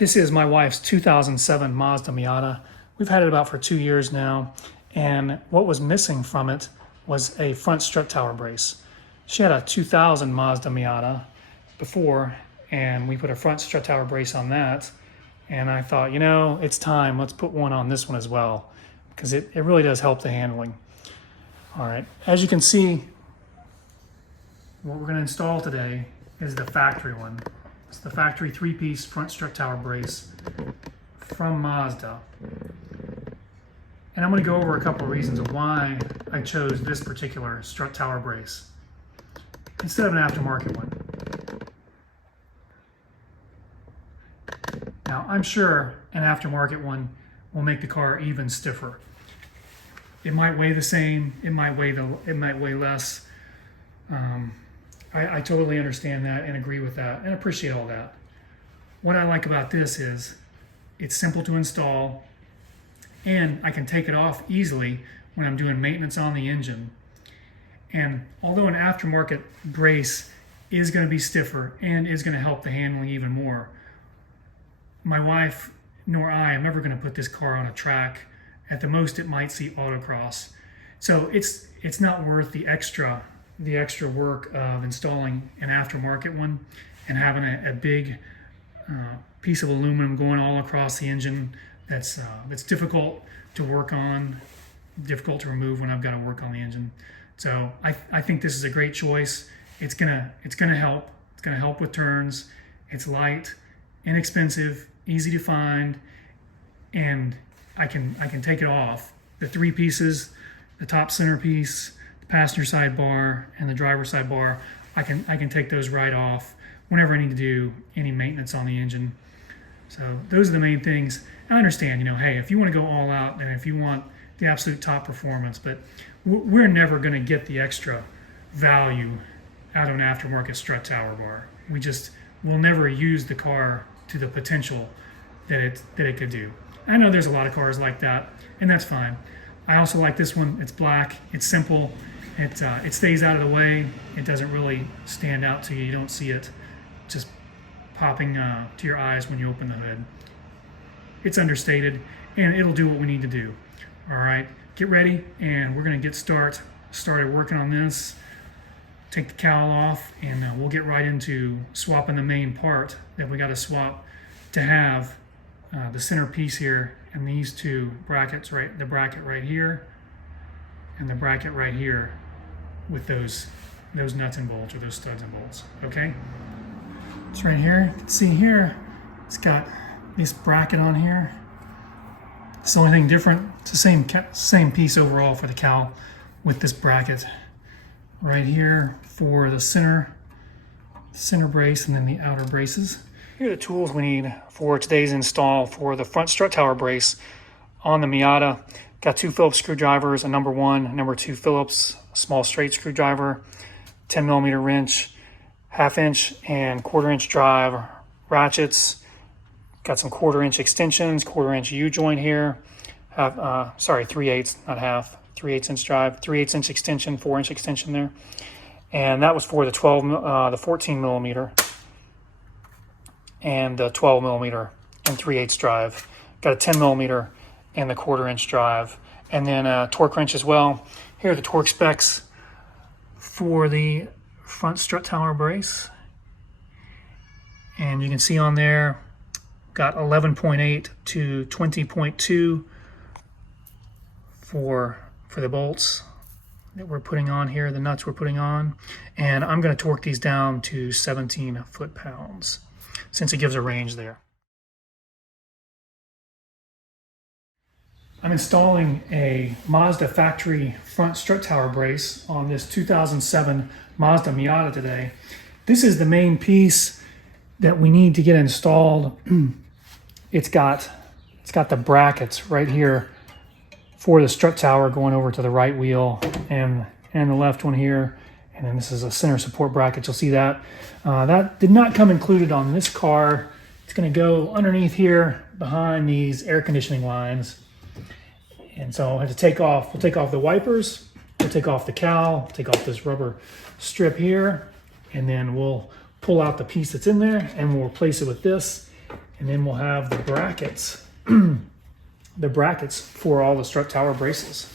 This is my wife's 2007 Mazda Miata. We've had it about for 2 years now, and what was missing from it was a front strut tower brace. She had a 2000 Mazda Miata before, and we put a front strut tower brace on that, and I thought, you know, it's time, let's put one on this one as well, because it really does help the handling. All right, as you can see, what we're going to install today is the factory one. It's the factory 3-piece front strut tower brace from Mazda. And I'm going to go over a couple of reasons of why I chose this particular strut tower brace instead of an aftermarket one. Now, I'm sure an aftermarket one will make the car even stiffer. It might weigh the same, it might weigh less. I totally understand that and agree with that and appreciate all that. What I like about this is it's simple to install, and I can take it off easily when I'm doing maintenance on the engine. And although an aftermarket brace is going to be stiffer and is going to help the handling even more, my wife nor I am never going to put this car on a track. At the most, it might see autocross. So it's not worth the extra work of installing an aftermarket one and having a big piece of aluminum going all across the engine that's difficult to work on, difficult to remove when I've got to work on the engine. So I think this is a great choice. It's gonna help. It's gonna help with turns. It's light, inexpensive, easy to find, and I can take it off. The 3 pieces, the top centerpiece, passenger side bar and the driver side bar, I can take those right off whenever I need to do any maintenance on the engine. So those are the main things. I understand, you know, hey, if you want to go all out and if you want the absolute top performance, but we're never going to get the extra value out of an aftermarket strut tower bar. We'll never use the car to the potential that it could do. I know there's a lot of cars like that, and that's fine. I also like this one. It's black, it's simple. It stays out of the way. It doesn't really stand out to you. You don't see it just popping to your eyes when you open the hood. It's understated, and it'll do what we need to do. All right, get ready, and we're going to get started working on this. Take the cowl off, and we'll get right into swapping the main part that we got to swap to have the center piece here and these 2 brackets, right? The bracket right here and the bracket right here with those nuts and bolts, or those studs and bolts. Okay, it's right here. You can see here it's got this bracket on here. It's the only thing different. It's the same piece overall for the cowl, with this bracket right here for the center brace and then the outer braces. Here are the tools we need for today's install for the front strut tower brace on the Miata. Got 2 Phillips screwdrivers, a number 1, number 2 Phillips, small straight screwdriver, 10mm wrench, 1/2 inch and 1/4 inch drive ratchets. Got some 1/4 inch extensions, 1/4 inch U-joint here. 3/8, not half, 3/8 inch drive, 3/8 inch extension, 4 inch extension there. And that was for the 14mm and the 12mm and 3/8 drive. Got a 10mm and the 1/4 inch drive, and then a torque wrench as well. Here are the torque specs for the front strut tower brace, and you can see on there got 11.8 to 20.2 for the bolts that we're putting on here, the nuts we're putting on, and I'm going to torque these down to 17 foot-pounds since it gives a range there. I'm installing a Mazda factory front strut tower brace on this 2007 Mazda Miata today. This is the main piece that we need to get installed. It's got the brackets right here for the strut tower going over to the right wheel and the left one here. And then this is a center support bracket. You'll see that. That did not come included on this car. It's going to go underneath here behind these air conditioning lines. And so I have to we'll take off the wipers, we'll take off the cowl, take off this rubber strip here, and then we'll pull out the piece that's in there and we'll replace it with this. And then we'll have the brackets, the brackets for all the strut tower braces.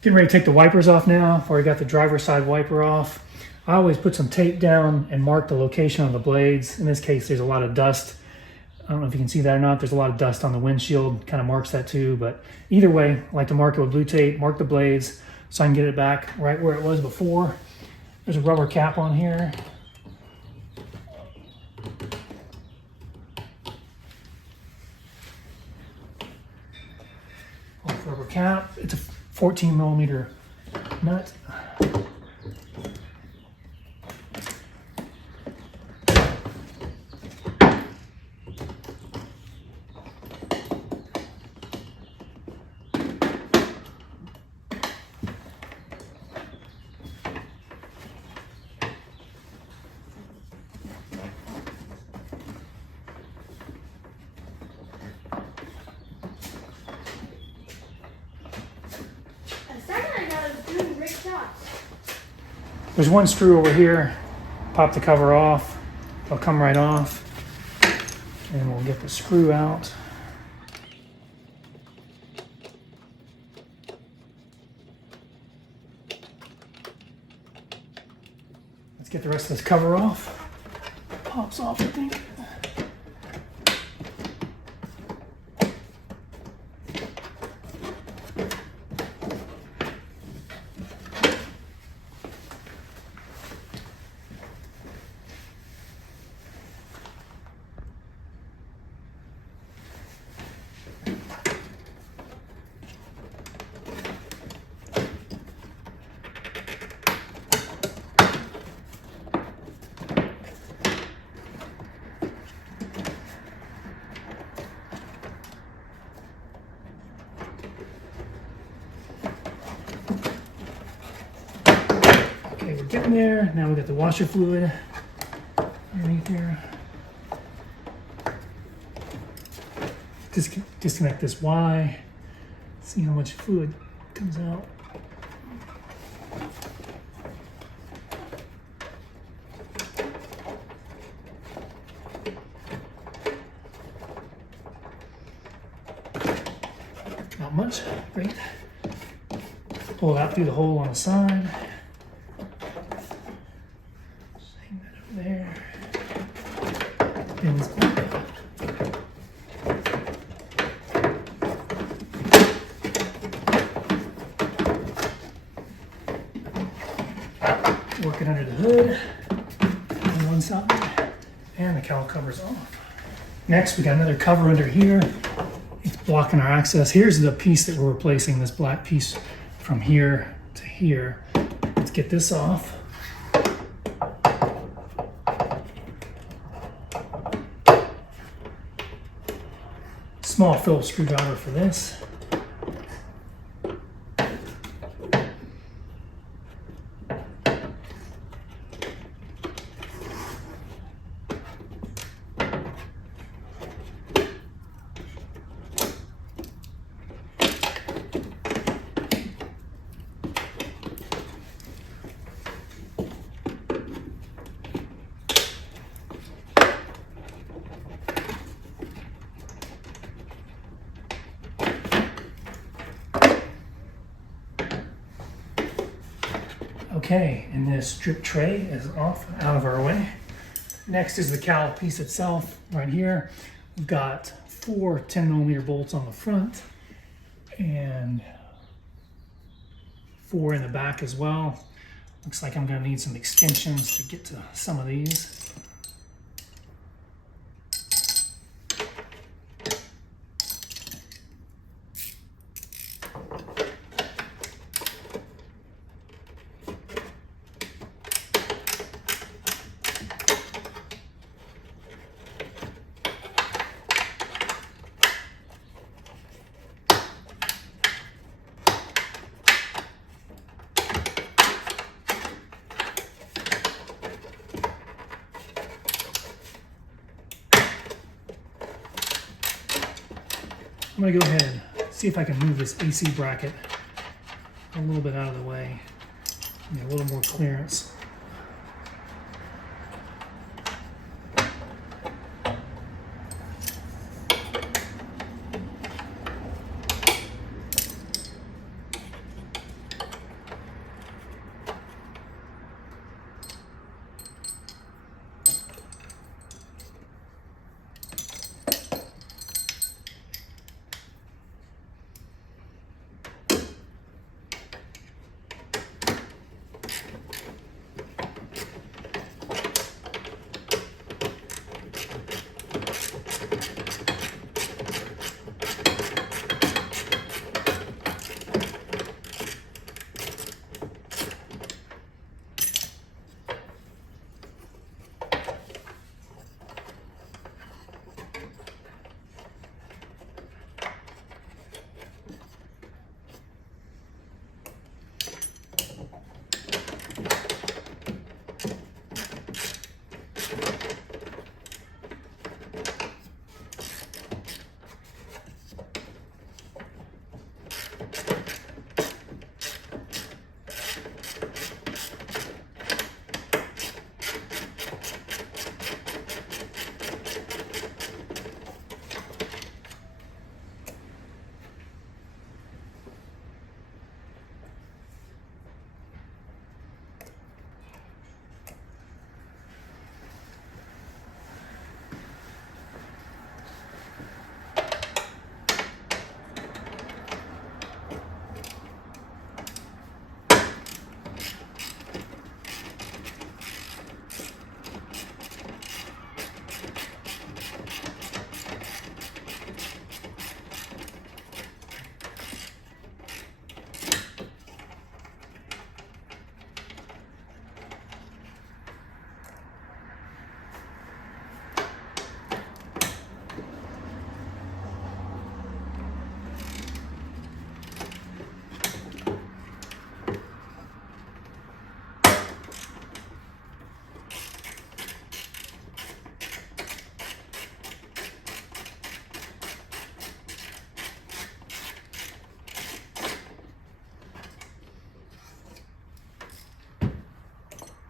Getting ready to take the wipers off now. I've already got the driver's side wiper off. I always put some tape down and mark the location of the blades. In this case, there's a lot of dust. I don't know if you can see that or not. There's a lot of dust on the windshield, kind of marks that too. But either way, I like to mark it with blue tape, mark the blades so I can get it back right where it was before. There's a rubber cap on here. Rubber cap. It's a 14 millimeter nut. There's one screw over here. Pop the cover off. It'll come right off. And we'll get the screw out. Let's get the rest of this cover off. Pops off, I think. Okay, we're getting there. Now we got the washer fluid underneath here. Disconnect this Y. See how much fluid comes out. Not much. Great. Pull it out through the hole on the side. There. Pins back up. Working under the hood on one side, and the cowl cover's off. Next, we got another cover under here. It's blocking our access. Here's the piece that we're replacing, this black piece from here to here. Let's get this off. Small Phillips screwdriver for this. Okay, and this strip tray is off, out of our way. Next is the cowl piece itself, right here. We've got 4 10mm bolts on the front and 4 in the back as well. Looks like I'm gonna need some extensions to get to some of these. I'm gonna go ahead and see if I can move this AC bracket a little bit out of the way. Get a little more clearance.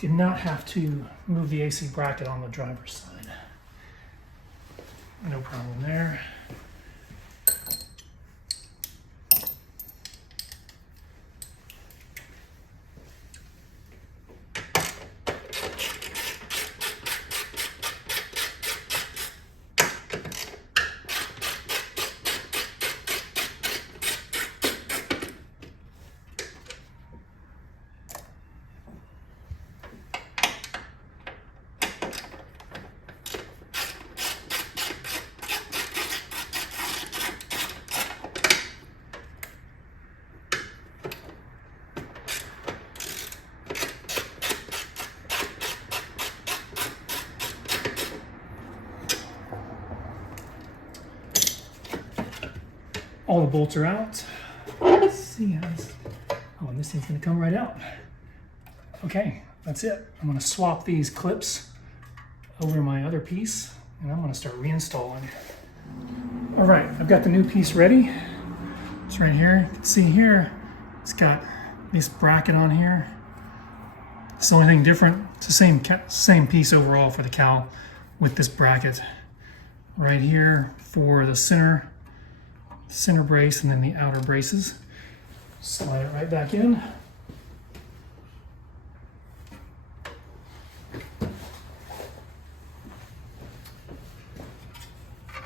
did not have to move the AC bracket on the driver's side. No problem there. All the bolts are out. Let's see how this, oh, and this thing's gonna come right out. Okay, that's it. I'm gonna swap these clips over my other piece and I'm gonna start reinstalling. All right, I've got the new piece ready. It's right here. You can see here, it's got this bracket on here. It's the only thing different. It's the same piece overall for the cowl with this bracket right here for the center brace and then the outer braces. Slide it right back in.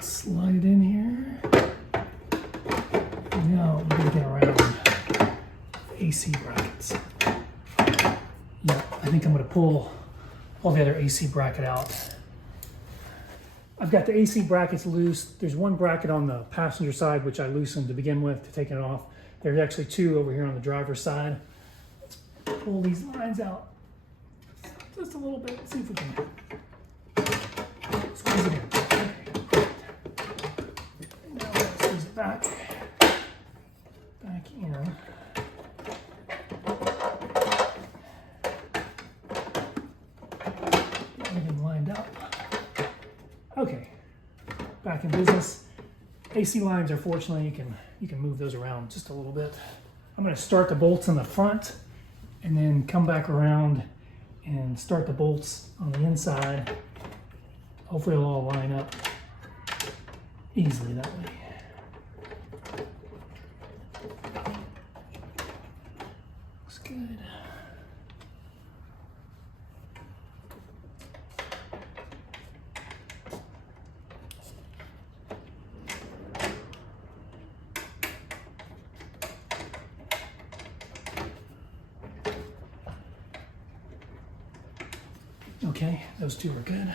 Slide it in here. Now we're gonna get around AC brackets. Yeah, I think I'm gonna pull all the other AC bracket out. I've got the AC brackets loose. There's one bracket on the passenger side, which I loosened to begin with to take it off. There's actually two over here on the driver's side. Let's pull these lines out just a little bit. See if we can squeeze it in. Okay. Now let's squeeze it back in. Get them lined up. Okay, back in business. AC lines are fortunately, you can move those around just a little bit. I'm gonna start the bolts in the front and then come back around and start the bolts on the inside. Hopefully it'll all line up easily that way. Looks good. Okay, those two are good.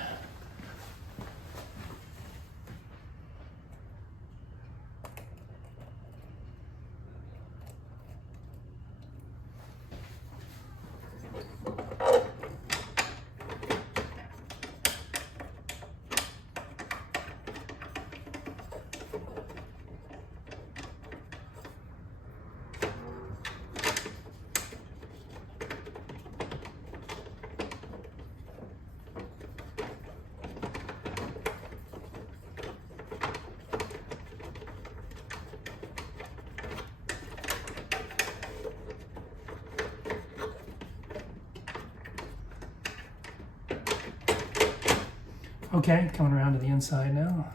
Okay, coming around to the inside now.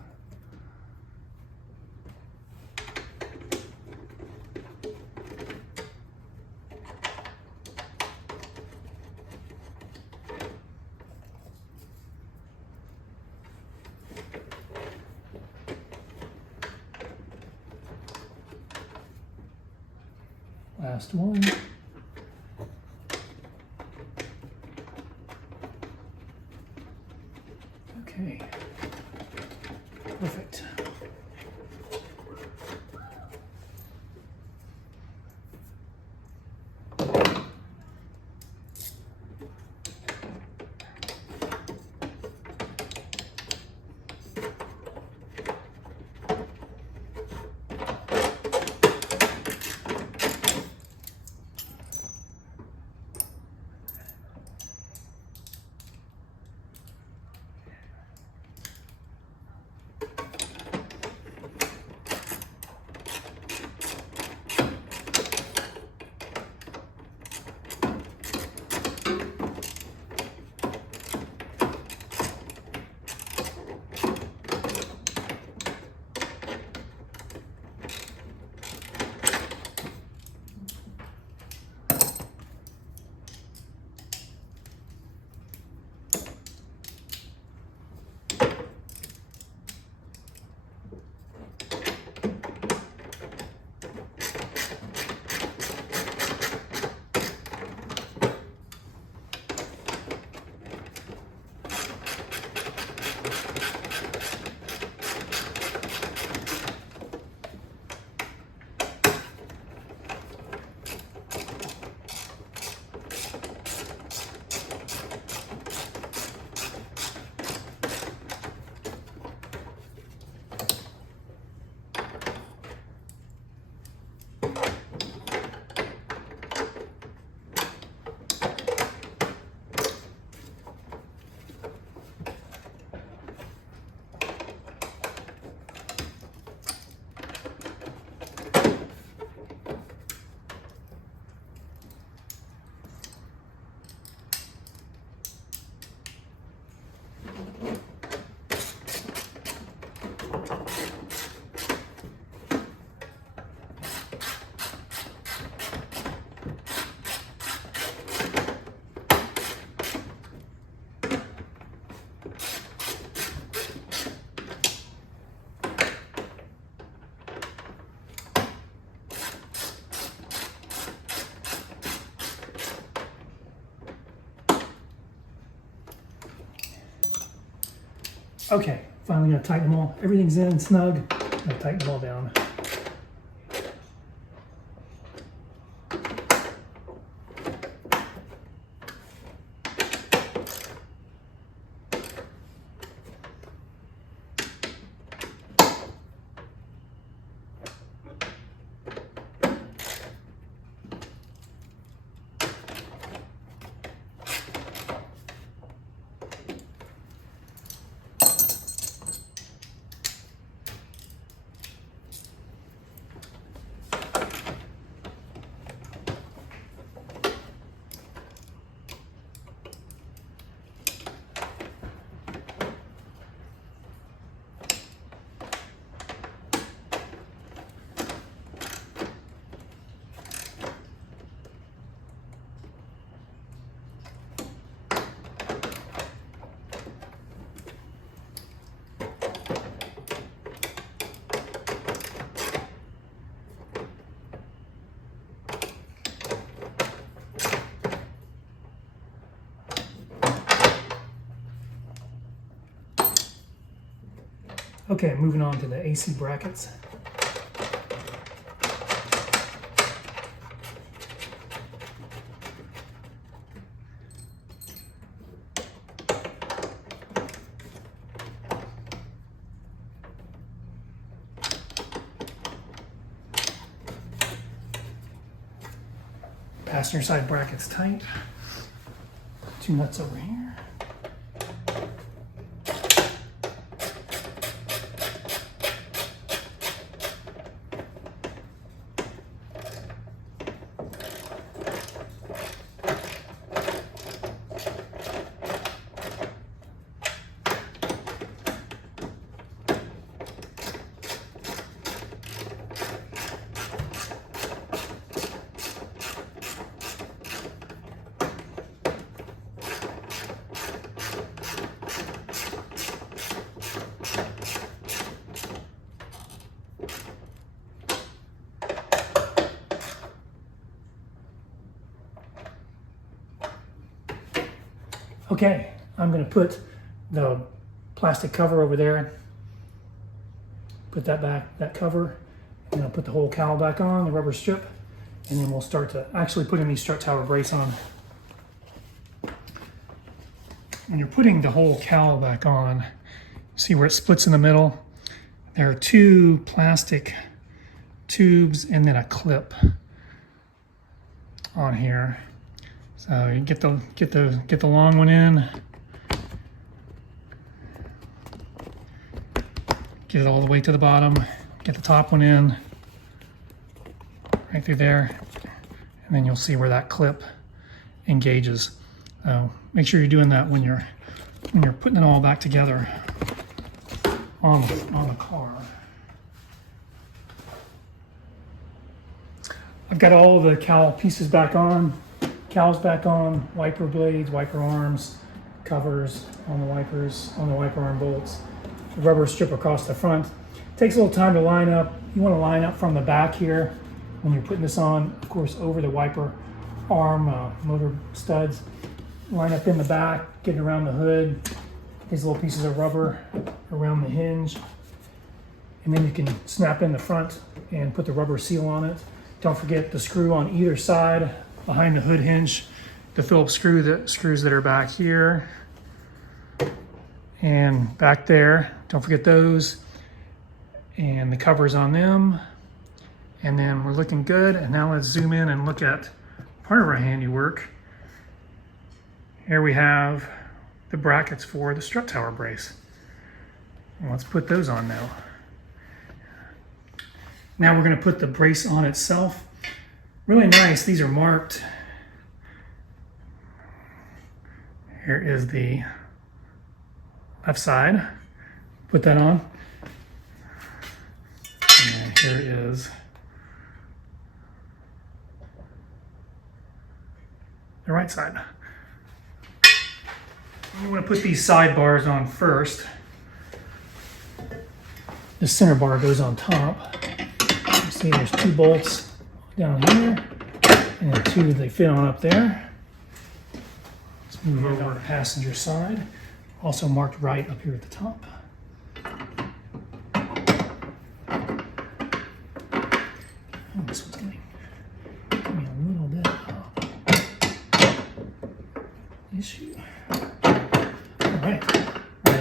Last one. Okay, perfect. Okay, finally gonna tighten them all. Everything's in snug. I'm gonna tighten them all down. Okay, moving on to the AC brackets. Passenger side brackets tight. 2 nuts over here. Okay, I'm going to put the plastic cover over there, put that back, that cover, and I'll put the whole cowl back on, the rubber strip, and then we'll start to actually put in these strut tower brace on. When you're putting the whole cowl back on, see where it splits in the middle? There are 2 plastic tubes and then a clip on here. So you get the long one in, get it all the way to the bottom, get the top one in, right through there, and then you'll see where that clip engages. So make sure you're doing that when you're putting it all back together on the car. I've got all the cowl pieces back on. Cowls back on, wiper blades, wiper arms, covers on the wipers, on the wiper arm bolts, the rubber strip across the front. It takes a little time to line up. You want to line up from the back here when you're putting this on, of course, over the wiper arm motor studs. Line up in the back, getting around the hood, these little pieces of rubber around the hinge. And then you can snap in the front and put the rubber seal on it. Don't forget the screw on either side behind the hood hinge, the Phillips screw, the screws that are back here and back there. Don't forget those, and the covers on them. And then we're looking good. And now let's zoom in and look at part of our handiwork. Here we have the brackets for the strut tower brace. And let's put those on now. Now we're going to put the brace on itself. Really nice. These are marked. Here is the left side. Put that on. And here is the right side. You want to put these sidebars on first. The center bar goes on top. You see there's 2 bolts down here, and 2 they fit on up there. Let's move over to the passenger side. Also marked right up here at the top. issue. All right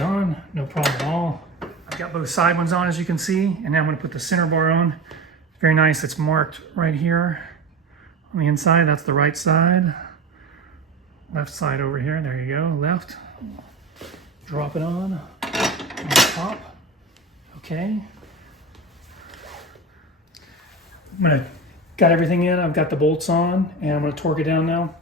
on, no problem at all. I've got both side ones on, as you can see, and now I'm going to put the center bar on. Very nice, it's marked right here on the inside. That's the right side. Left side over here, there you go, left. Drop it on the top. Okay. I'm gonna got everything in. I've got the bolts on, and I'm gonna torque it down now.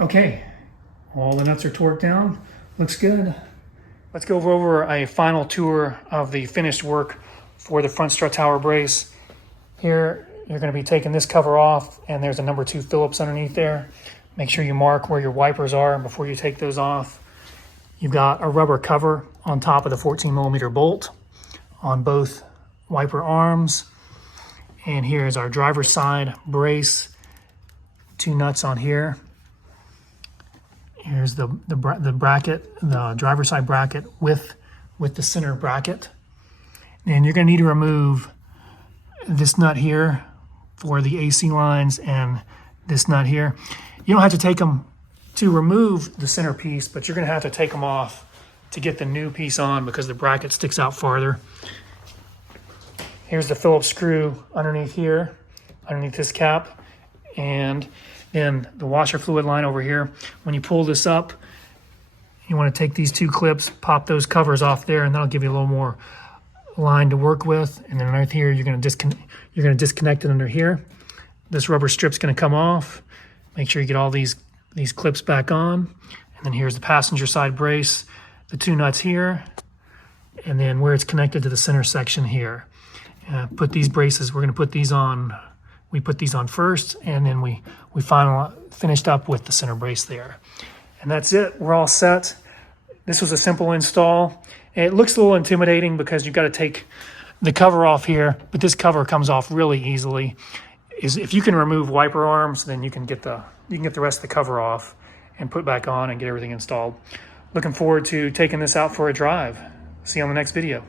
Okay, all the nuts are torqued down. Looks good. Let's go over a final tour of the finished work for the front strut tower brace. Here, you're going to be taking this cover off, and there's a number 2 Phillips underneath there. Make sure you mark where your wipers are before you take those off. You've got a rubber cover on top of the 14mm bolt on both wiper arms. And here's our driver's side brace. 2 nuts on here. Here's the bracket, the driver's side bracket with the center bracket. And you're going to need to remove this nut here for the AC lines and this nut here. You don't have to take them to remove the center piece, but you're going to have to take them off to get the new piece on because the bracket sticks out farther. Here's the Phillips screw underneath here, underneath this cap, and then the washer fluid line over here. When you pull this up, you want to take these 2 clips, pop those covers off there, and that'll give you a little more line to work with. And then right here, you're going to disconnect it under here. This rubber strip's going to come off. Make sure you get all these clips back on. And then here's the passenger side brace, the 2 nuts here, and then where it's connected to the center section here. Put these braces, we're going to put these on. We put these on first, and then we finished up with the center brace there. And that's it. We're all set. This was a simple install. It looks a little intimidating because you've got to take the cover off here, but this cover comes off really easily. If you can remove wiper arms, then you can get the rest of the cover off and put back on and get everything installed. Looking forward to taking this out for a drive. See you on the next video.